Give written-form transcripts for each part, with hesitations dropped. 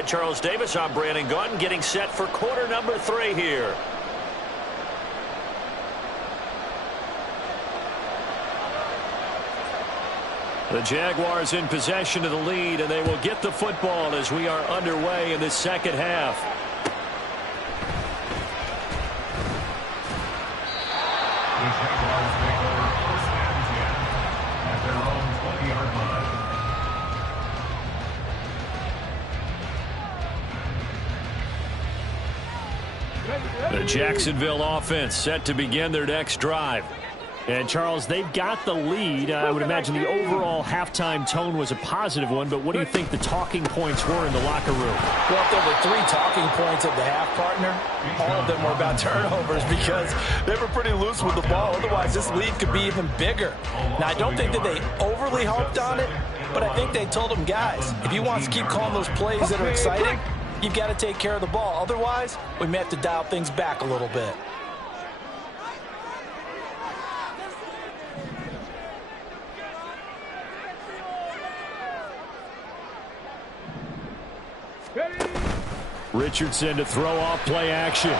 alongside Charles Davis, I'm Brandon Gunn, getting set for quarter number 3 here. The Jaguars in possession of the lead, and they will get the football as we are underway in the second half. The Jacksonville offense set to begin their next drive. And, Charles, they've got the lead. I would imagine the overall halftime tone was a positive one, but what do you think the talking points were in the locker room? Well, if there were 3 talking points at the half, partner, all of them were about turnovers because they were pretty loose with the ball. Otherwise, this lead could be even bigger. Now, I don't think that they overly harped on it, but I think they told them, guys, if you want to keep calling those plays that are exciting, you've got to take care of the ball. Otherwise, we may have to dial things back a little bit. Richardson to throw off play action.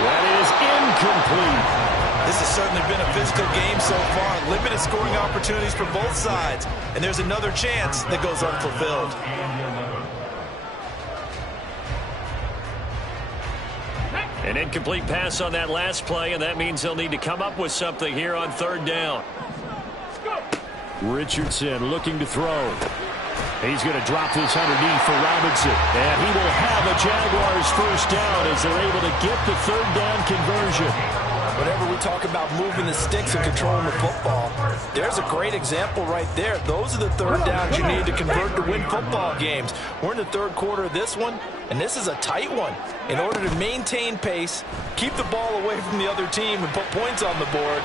That is incomplete. This has certainly been a physical game so far. Limited scoring opportunities for both sides. And there's another chance that goes unfulfilled. An incomplete pass on that last play, and that means they'll need to come up with something here on 3rd down. Richardson looking to throw. He's going to drop this underneath for Robinson. And he will have a Jaguars first down as they're able to get the 3rd down conversion. Whenever we talk about moving the sticks and controlling the football, there's a great example right there. Those are the 3rd downs you need to convert to win football games. We're in the 3rd quarter of this one, and this is a tight one. In order to maintain pace, keep the ball away from the other team, and put points on the board,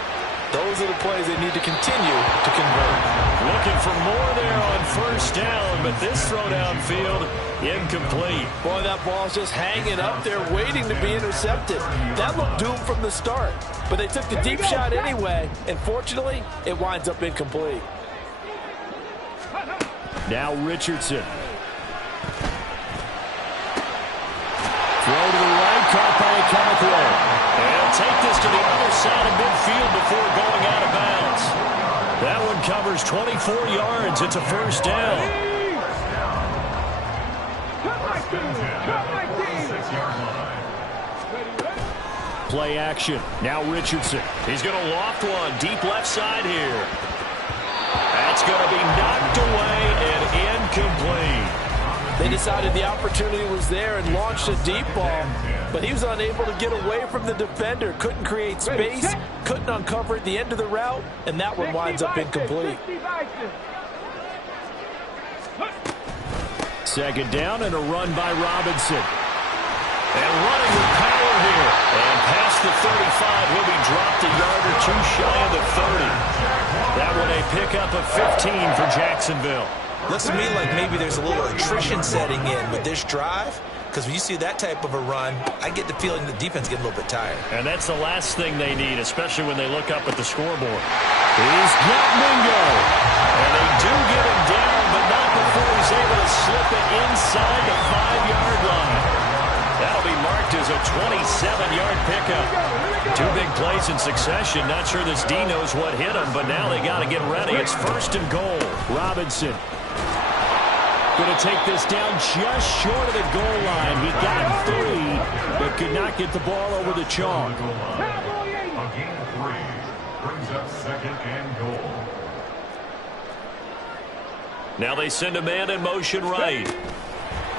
those are the plays they need to continue to convert. Looking for more there on 1st down, but this throw downfield, incomplete. Boy, that ball's just hanging up there waiting to be intercepted. That looked doomed from the start, but they took the deep shot anyway, and fortunately, it winds up incomplete. Now Richardson. Throw to the right, caught by Cockrell. And take this to the other side of midfield before going out of bounds. That one covers 24 yards. It's a 1st down. Play action. Now Richardson. He's going to loft one deep left side here. That's going to be knocked away and incomplete. They decided the opportunity was there and launched a deep ball, but he was unable to get away from the defender, couldn't create space, couldn't uncover at the end of the route, and that one winds up incomplete. 2nd down and a run by Robinson. And running with power here. And past the 35, he'll be dropped a yard or 2 shy of the 30. That one a pickup of 15 for Jacksonville. Looks to me like maybe there's a little attrition setting in with this drive, because when you see that type of a run, I get the feeling the defense gets a little bit tired. And that's the last thing they need, especially when they look up at the scoreboard. He's got Mingo. And they do get him down, but not before he's able to slip it inside the 5-yard line. That'll be marked as a 27-yard pickup. 2 big plays in succession. Not sure this D knows what hit him, but now they got to get ready. It's 1st and goal. Robinson going to take this down just short of the goal line. He got 3, but could not get the ball over the chalk. A gain of 3 brings up 2nd and goal. Now they send a man in motion right.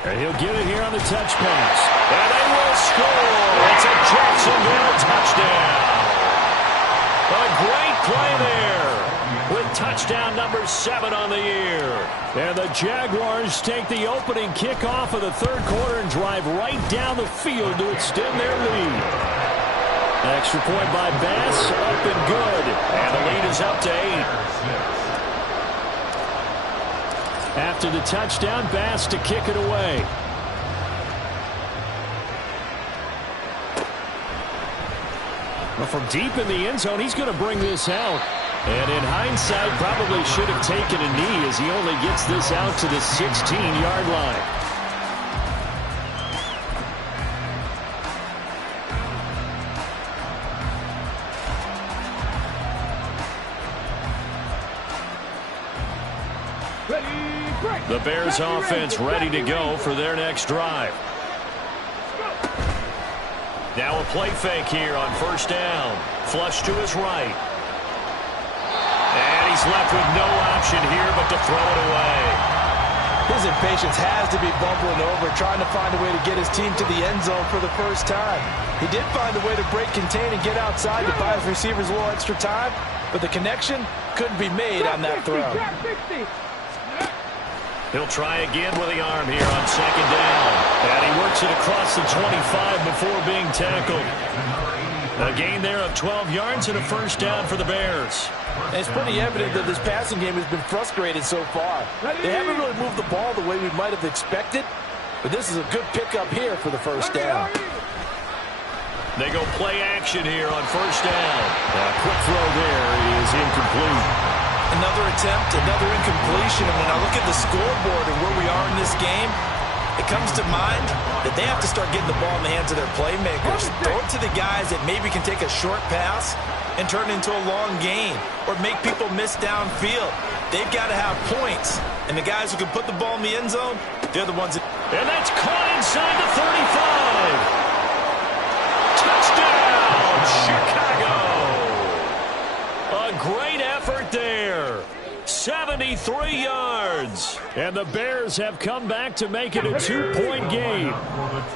And he'll get it here on the touch pass. And they will score. It's a Jacksonville touchdown. A great play there with touchdown number 7 on the year. And the Jaguars take the opening kickoff of the 3rd quarter and drive right down the field to extend their lead. Extra point by Bass, up and good. And the lead is up to 8. After the touchdown, Bass to kick it away. Well, from deep in the end zone, he's going to bring this out. And in hindsight, probably should have taken a knee as he only gets this out to the 16-yard line. Bears offense ready to go for their next drive. Now a play fake here on first down. Flush to his right. And he's left with no option here but to throw it away. His impatience has to be bubbling over, trying to find a way to get his team to the end zone for the first time. He did find a way to break contain and get outside to buy his receivers a little extra time, but the connection couldn't be made on that throw. He'll try again with the arm here on second down. And he works it across the 25 before being tackled. A gain there of 12 yards and a first down for the Bears. And it's pretty evident that this passing game has been frustrated so far. They haven't really moved the ball the way we might have expected, but this is a good pickup here for the first down. They go play action here on first down. A quick throw there is incomplete. Another attempt, another incompletion, and when I look at the scoreboard and where we are in this game, it comes to mind that they have to start getting the ball in the hands of their playmakers. Throw it to the guys that maybe can take a short pass and turn it into a long gain or make people miss downfield. They've got to have points, and the guys who can put the ball in the end zone, they're the ones that... And that's caught inside the 35. Touchdown, Chicago. A great effort there. 73 yards. And the Bears have come back to make it a 2-point game.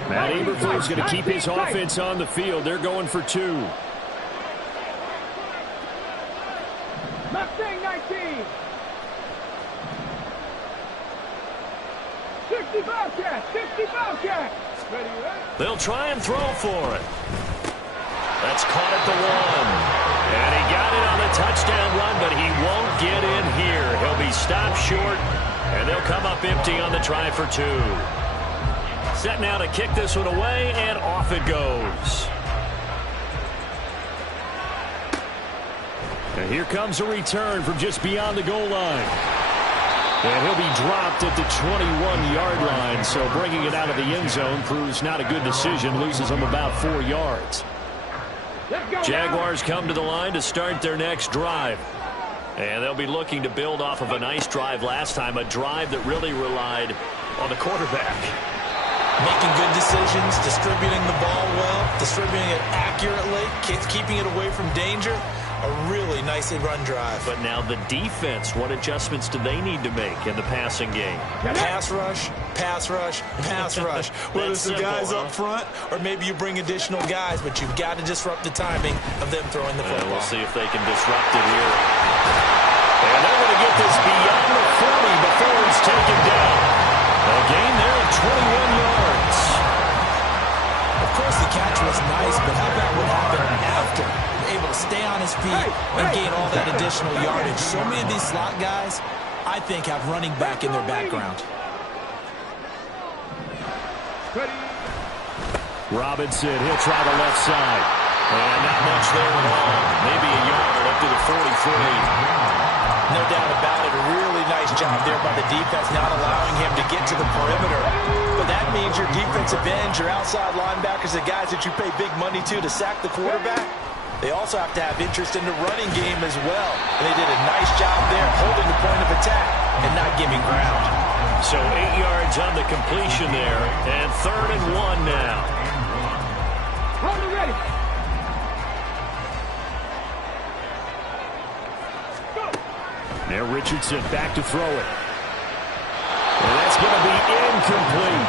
Matt Eberflus going to keep his offense on the field. They're going for 2. Mustang 19. 60 Bobcat. 60 Bobcat. They'll try and throw for it. That's caught at the 1. And he got it on the touchdown run, but he won't get in here. He'll be stopped short, and they'll come up empty on the try for 2. Set now to kick this one away, and off it goes. And here comes a return from just beyond the goal line. And he'll be dropped at the 21-yard line, so bringing it out of the end zone proves not a good decision, loses him about 4 yards. Jaguars come to the line to start their next drive. And they'll be looking to build off of a nice drive last time, a drive that really relied on the quarterback. Making good decisions, distributing the ball well, distributing it accurately, keeping it away from danger. A really nicely run drive. But now the defense, what adjustments do they need to make in the passing game? Pass rush, pass rush, pass rush. Whether it's the guys up front or maybe you bring additional guys, but you've got to disrupt the timing of them throwing the football. We'll see if they can disrupt it here. And they're going to get this beyond the 40 before it's taken down. A gain there of 21 yards. Of course, the catch was nice, but how about what happened after? Able to stay on his feet and gain all that additional yardage. So many of these slot guys, I think, have running back in their background. Robinson, he'll try the left side. And not much there at all. Maybe a yard up to the 43. No doubt about it. A really nice job there by the defense, not allowing him to get to the perimeter. But that means your defensive ends, your outside linebackers, the guys that you pay big money to sack the quarterback, they also have to have interest in the running game as well. And they did a nice job there holding the point of attack and not giving ground. So 8 yards on the completion there, and 3rd and 1 now. Hold it ready. Now Richardson back to throw it. And that's going to be incomplete.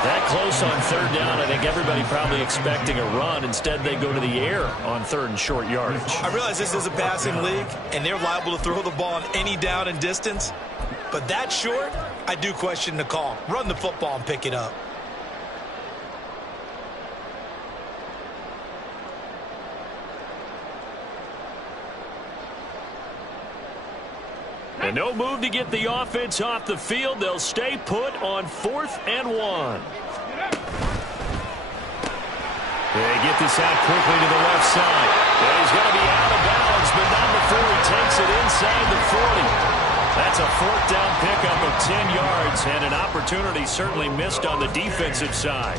That close on 3rd down, I think everybody probably expecting a run. Instead, they go to the air on 3rd and short yardage. I realize this is a passing league, and they're liable to throw the ball on any down and distance. But that short, I do question the call. Run the football and pick it up. And no move to get the offense off the field. They'll stay put on 4th and 1. They get this out quickly to the left side. And he's going to be out of bounds, but not before he takes it inside the 40. That's a 4th down pickup of 10 yards, and an opportunity certainly missed on the defensive side.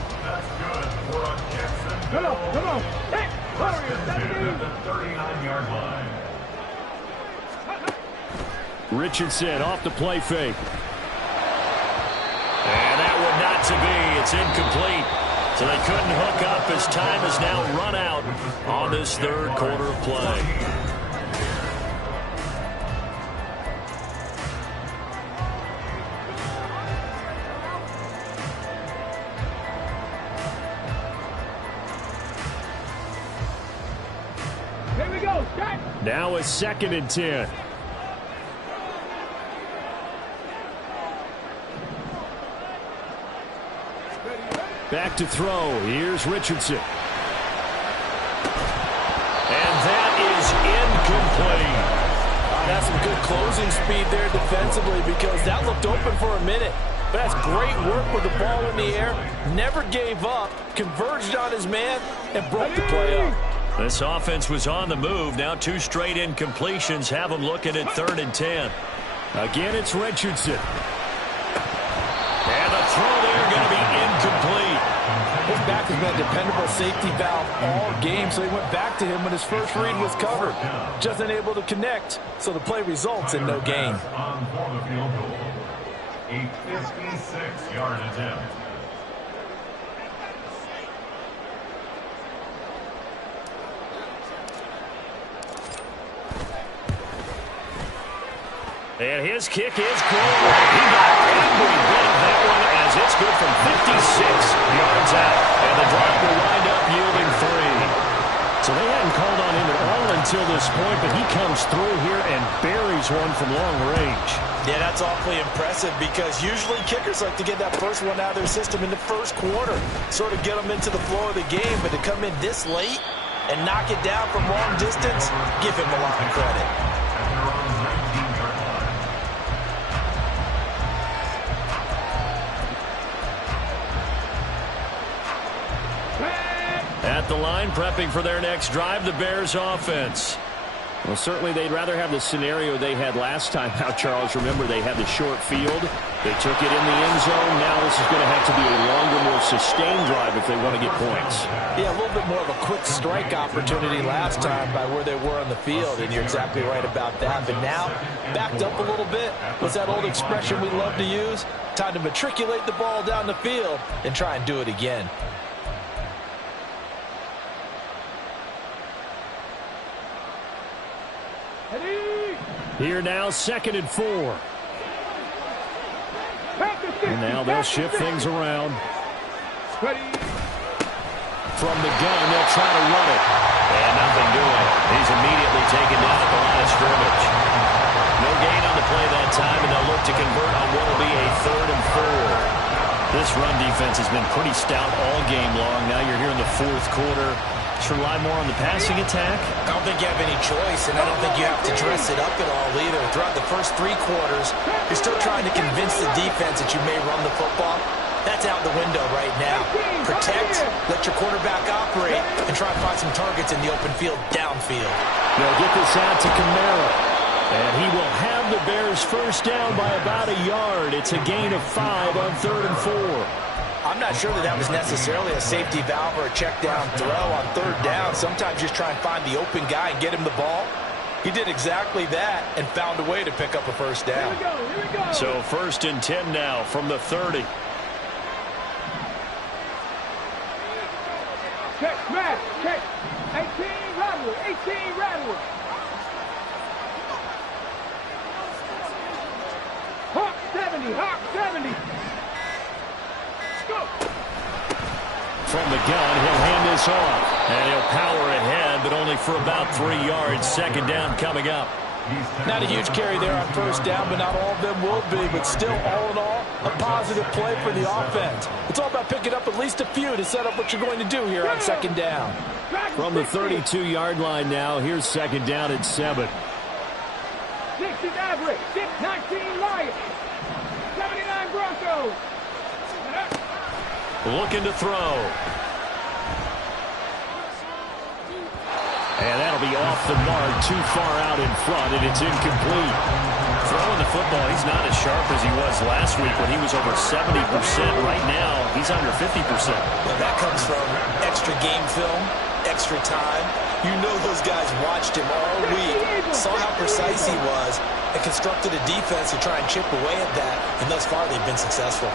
Come on. Hey, The 39-yard line. Richardson off the play fake. It's incomplete. So they couldn't hook up as time is now run out on this third quarter of play. Here we go. Start. Now it's 2nd and 10. Back to throw. Here's Richardson. And that is incomplete. That's some good closing speed there defensively because that looked open for a minute. But that's great work with the ball in the air. Never gave up, converged on his man, and broke the play up. This offense was on the move. Now 2 straight incompletions have them looking at 3rd and 10. Again, it's Richardson. And the throw there going to be incomplete. His back has been a dependable safety valve all game, so he went back to him when his first read was covered. Just unable to connect, so the play results in no gain. On for the field goal. A 56-yard attempt. And his kick is good. He got every bit of that one as it's good from 56 yards out. And the drive will wind up yielding 3. So they hadn't called on him at all until this point, but he comes through here and buries one from long range. Yeah, that's awfully impressive because usually kickers like to get that first one out of their system in the first quarter, sort of get them into the flow of the game, but to come in this late and knock it down from long distance, give him a lot of credit. At the line, prepping for their next drive, the Bears offense. Well, certainly they'd rather have the scenario they had last time out, Charles. Remember, they had the short field. They took it in the end zone. Now this is going to have to be a longer, more sustained drive if they want to get points. Yeah, a little bit more of a quick strike opportunity last time by where they were on the field, and you're exactly right about that. But now, backed up a little bit. What's that old expression we love to use? Time to matriculate the ball down the field and try and do it again. Here now, 2nd and 4. And now they'll shift things around. From the gun, they'll try to run it. And nothing doing. He's immediately taken down at the line of scrimmage. No gain on the play that time, and they'll look to convert on what will be a 3rd and 4. This run defense has been pretty stout all game long. Now you're here in the 4th quarter. Rely more on the passing attack? I don't think you have any choice, and I don't think you have to dress it up at all either. Throughout the first 3 quarters, you're still trying to convince the defense that you may run the football. That's out the window right now. Protect, let your quarterback operate, and try to find some targets in the open field downfield. They'll get this out to Kamara. And he will have the Bears first down by about a yard. It's a gain of 5 on 3rd and 4. I'm not sure that was necessarily a safety valve or a check down throw on 3rd down. Sometimes just try and find the open guy and get him the ball. He did exactly that and found a way to pick up a first down. Here we go. So 1st and 10 now from the 30. Check, smash, check. 18, Radwood, 18, Radwood. Hawk 70, Hawk 70. From the gun, he'll hand this off. And he'll power ahead, but only for about 3 yards. 2nd down coming up. Not a huge carry there on 1st down, but not all of them will be. But still, all in all, a positive play for the offense. It's all about picking up at least a few to set up what you're going to do here on 2nd down. From the 32-yard line now, here's 2nd down at 7. 60 Maverick, 619 Lions, 79 Broncos. Looking to throw. And that'll be off the mark, too far out in front, and it's incomplete. Throwing the football, he's not as sharp as he was last week when he was over 70%. Right now, he's under 50%. Well, that comes from extra game film, extra time. You know those guys watched him all week, saw how precise he was, and constructed a defense to try and chip away at that, and thus far they've been successful.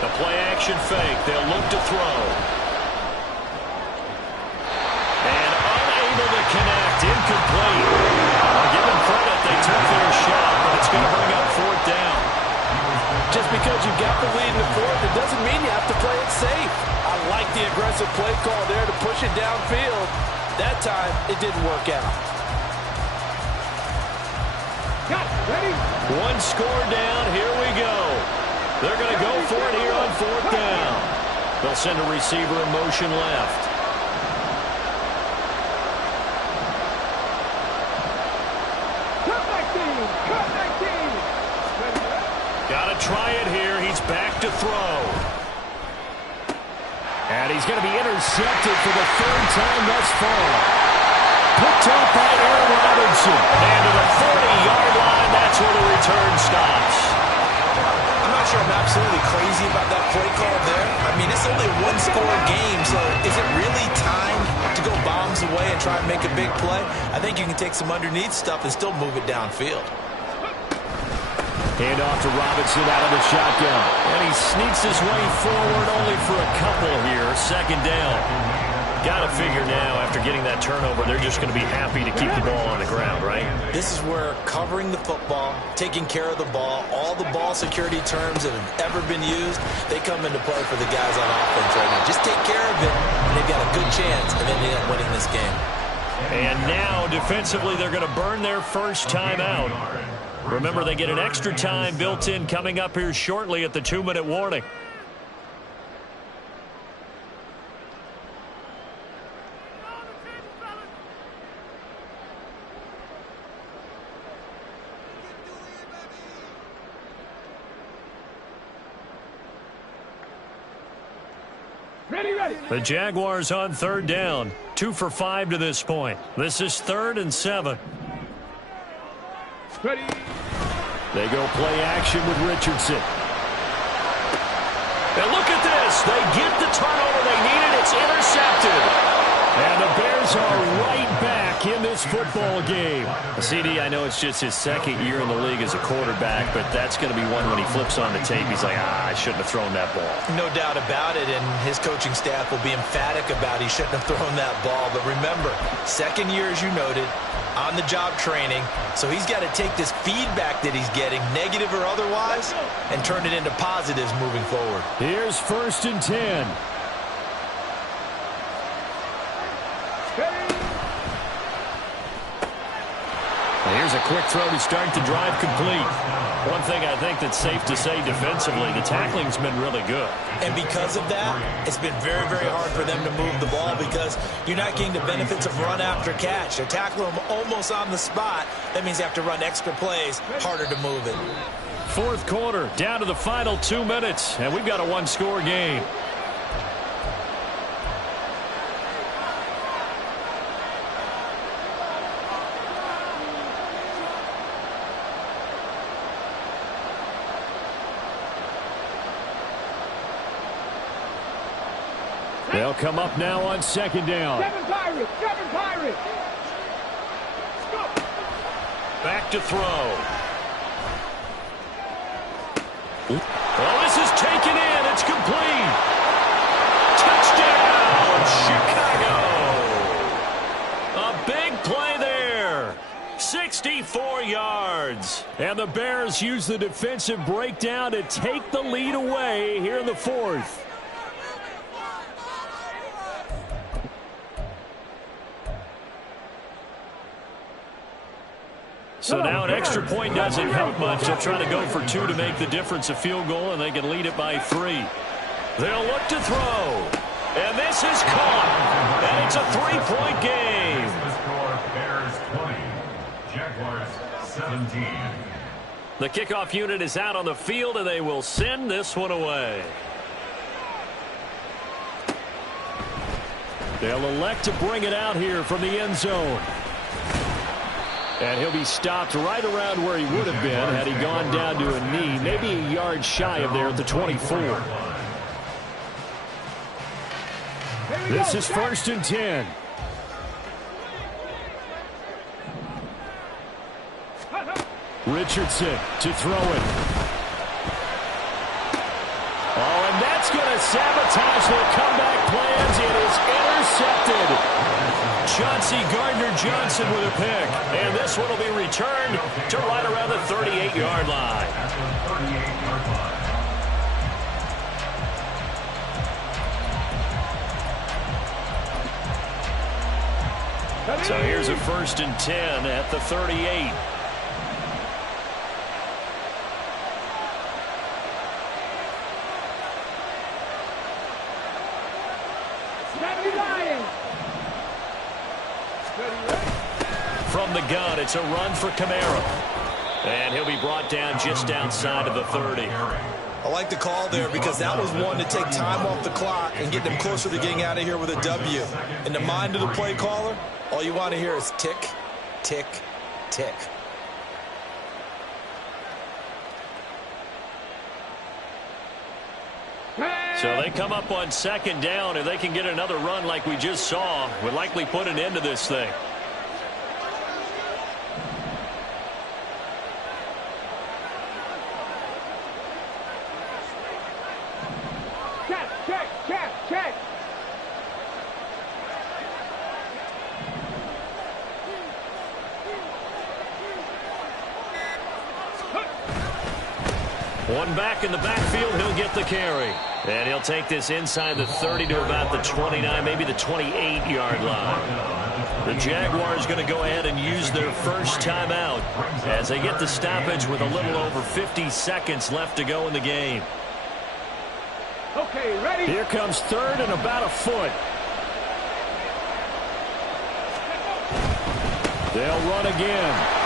The play action fake. They'll look to throw. And unable to connect. Incomplete. I'll give them credit. They took their shot, but it's going to bring up fourth down. Just because you got the lead in the fourth, it doesn't mean you have to play it safe. I like the aggressive play call there to push it downfield. That time, it didn't work out. Ready? One score down. Here we go. They're going to go for it here on fourth down. They'll send a receiver in motion left. Cut 19. Got to try it here. He's back to throw. And he's going to be intercepted for the third time thus far. Picked up by Aaron Robinson. And to the 40-yard line, that's where the return stops. I'm not sure I'm absolutely crazy about that play call there. I mean, it's only a one-score game, so is it really time to go bombs away and try and make a big play? I think you can take some underneath stuff and still move it downfield. Hand off to Robinson out of the shotgun. And he sneaks his way forward only for a couple here. Second down. Got to figure now, after getting that turnover, they're just going to be happy to keep the ball on the ground, right? This is where covering the football, taking care of the ball, all the ball security terms that have ever been used, they come into play for the guys on offense right now. Just take care of it, and they've got a good chance of ending up winning this game. And now, defensively, they're going to burn their first time out. Remember, they get an extra time built in coming up here shortly at the 2-minute warning. Ready. The Jaguars on third down. 2 for 5 to this point. This is 3rd and 7. Ready. They go play action with Richardson. And look at this. They get the turnover they needed. It's intercepted. And the Bears are right back in this football game. CD, I know it's just his second year in the league as a quarterback, but that's going to be one when he flips on the tape. He's like, I shouldn't have thrown that ball. No doubt about it, and his coaching staff will be emphatic about he shouldn't have thrown that ball. But remember, second year, as you noted, on-the-job training, so he's got to take this feedback that he's getting, negative or otherwise, and turn it into positives moving forward. Here's 1st and 10. Here's a quick throw to start the drive complete. One thing I think that's safe to say defensively, the tackling's been really good. And because of that, it's been very, very hard for them to move the ball because you're not getting the benefits of run after catch. They're tackling them almost on the spot. That means they have to run extra plays, harder to move it. Fourth quarter, down to the final 2 minutes, and we've got a one-score game. They'll come up now on 2nd down. Seven Pirates. Back to throw. Well, this is taken in. It's complete. Touchdown, Chicago. A big play there. 64 yards. And the Bears use the defensive breakdown to take the lead away here in the 4th. So now an extra point doesn't help much. They'll try to go for 2 to make the difference a field goal, and they can lead it by 3. They'll look to throw. And this is caught. And it's a 3-point game. Bears 20, Jaguars 17. The kickoff unit is out on the field, and they will send this one away. They'll elect to bring it out here from the end zone. And he'll be stopped right around where he would have been had he gone down to a knee, maybe a yard shy of there at the 24. This is 1st and 10. Richardson to throw it. Oh, and sabotage their comeback plans. It is intercepted. Chauncey Gardner-Johnson with a pick. And this one will be returned to right around the 38-yard line. So here's a 1st and 10 at the 38. From the gun, it's a run for Kamara. And he'll be brought down just outside of the 30. I like the call there because that was one to take time off the clock and get them closer to getting out of here with a W. In the mind of the play caller, all you want to hear is tick, tick, tick. So they come up on 2nd down. If they can get another run like we just saw, would likely put an end to this thing. Check. One back in the backfield, he'll get the carry. And he'll take this inside the 30 to about the 29, maybe the 28-yard line. The Jaguars going to go ahead and use their first timeout as they get the stoppage with a little over 50 seconds left to go in the game. Okay, ready? Here comes 3rd and about a foot. They'll run again.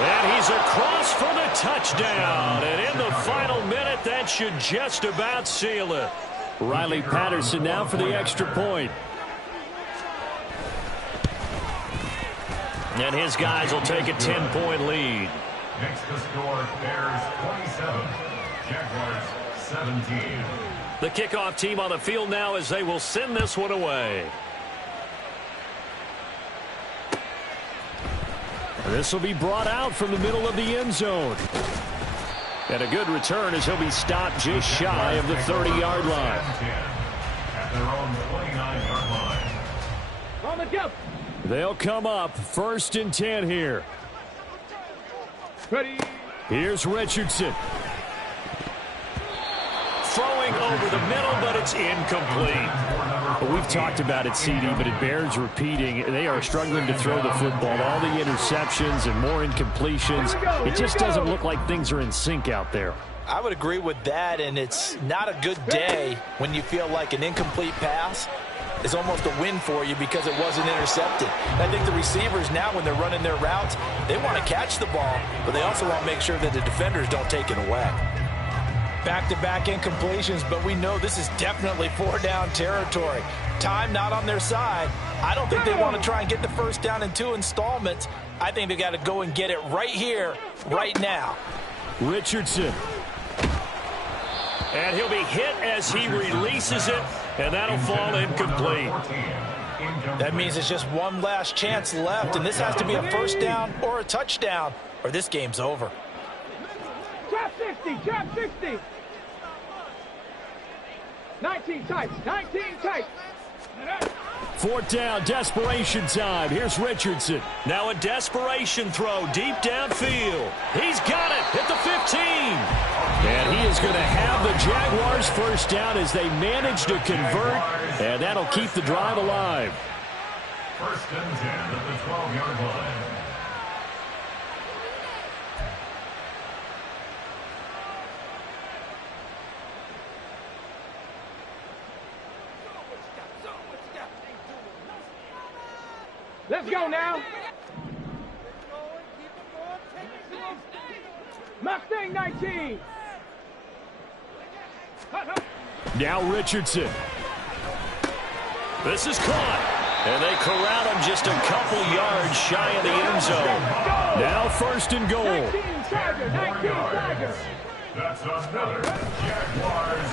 And he's across for the touchdown. And in the final minute, that should just about seal it. Riley Patterson now for the extra point. And his guys will take a 10-point lead. Next to score, Bears 27, Jaguars 17. The kickoff team on the field now as they will send this one away. This will be brought out from the middle of the end zone. And a good return as he'll be stopped just shy of the 30-yard line. At their own 29-yard line. On the jump. They'll come up 1st and 10 here. Ready. Here's Richardson. Throwing over the middle, but it's incomplete. Well, we've talked about it, CD, but it bears repeating. They are struggling to throw the football. All the interceptions and more incompletions. It just doesn't look like things are in sync out there. I would agree with that, and it's not a good day when you feel like an incomplete pass is almost a win for you because it wasn't intercepted. And I think the receivers now, when they're running their routes, they want to catch the ball, but they also want to make sure that the defenders don't take it away. Back-to-back incompletions, but we know this is definitely 4-down territory. Time not on their side. I don't think they want to try and get the first down in 2 installments. I think they got to go and get it right here, right now. Richardson. And he'll be hit as he releases it, and that'll fall incomplete. That means it's just one last chance left, and this has to be a first down or a touchdown, or this game's over. Trap 60, trap 60. 19 tight, 19 tight. 4th down, desperation time. Here's Richardson. Now a desperation throw deep downfield. He's got it at the 15. And he is going to have the Jaguars first down as they manage to convert, and that'll keep the drive alive. 1st and 10 at the 12-yard line. Let's go now. Mustang 19. Now Richardson. This is caught. And they corral him just a couple yards shy of the end zone. Now 1st and goal. 19 Tiger, 19 Tiger. That's another Jaguars.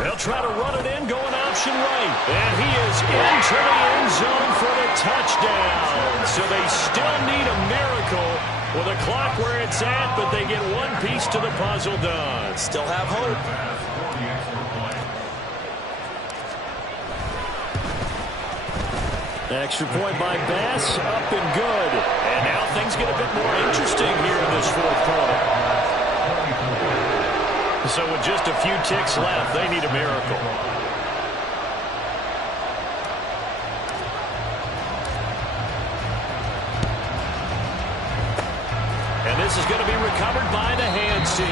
They'll try to run it in, going option right. And he is into the end zone for the touchdown. So they still need a miracle with a clock where it's at, but they get one piece to the puzzle done. Still have hope. Extra point by Bass, up and good. And now things get a bit more interesting here in this fourth quarter. So with just a few ticks left, they need a miracle. And this is going to be recovered by the hands team.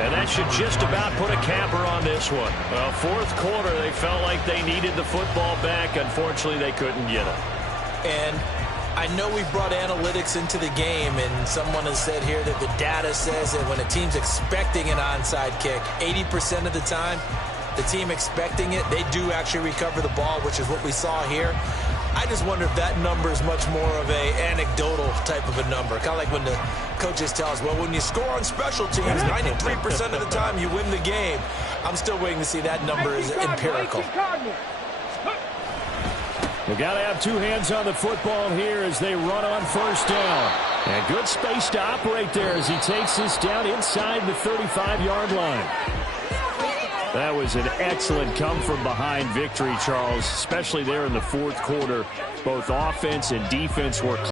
And that should just about put a capper on this one. Well, fourth quarter, they felt like they needed the football back. Unfortunately, they couldn't get it. And I know we brought analytics into the game, and someone has said here that the data says that when a team's expecting an onside kick, 80% of the time, the team expecting it, they do actually recover the ball, which is what we saw here. I just wonder if that number is much more of a anecdotal type of a number. Kind of like when the coaches tell us, well, when you score on special teams, 93% of the time you win the game. I'm still waiting to see that number is empirical. We got to have two hands on the football here as they run on first down. And good space to operate there as he takes this down inside the 35-yard line. That was an excellent come-from-behind victory, Charles, especially there in the fourth quarter. Both offense and defense were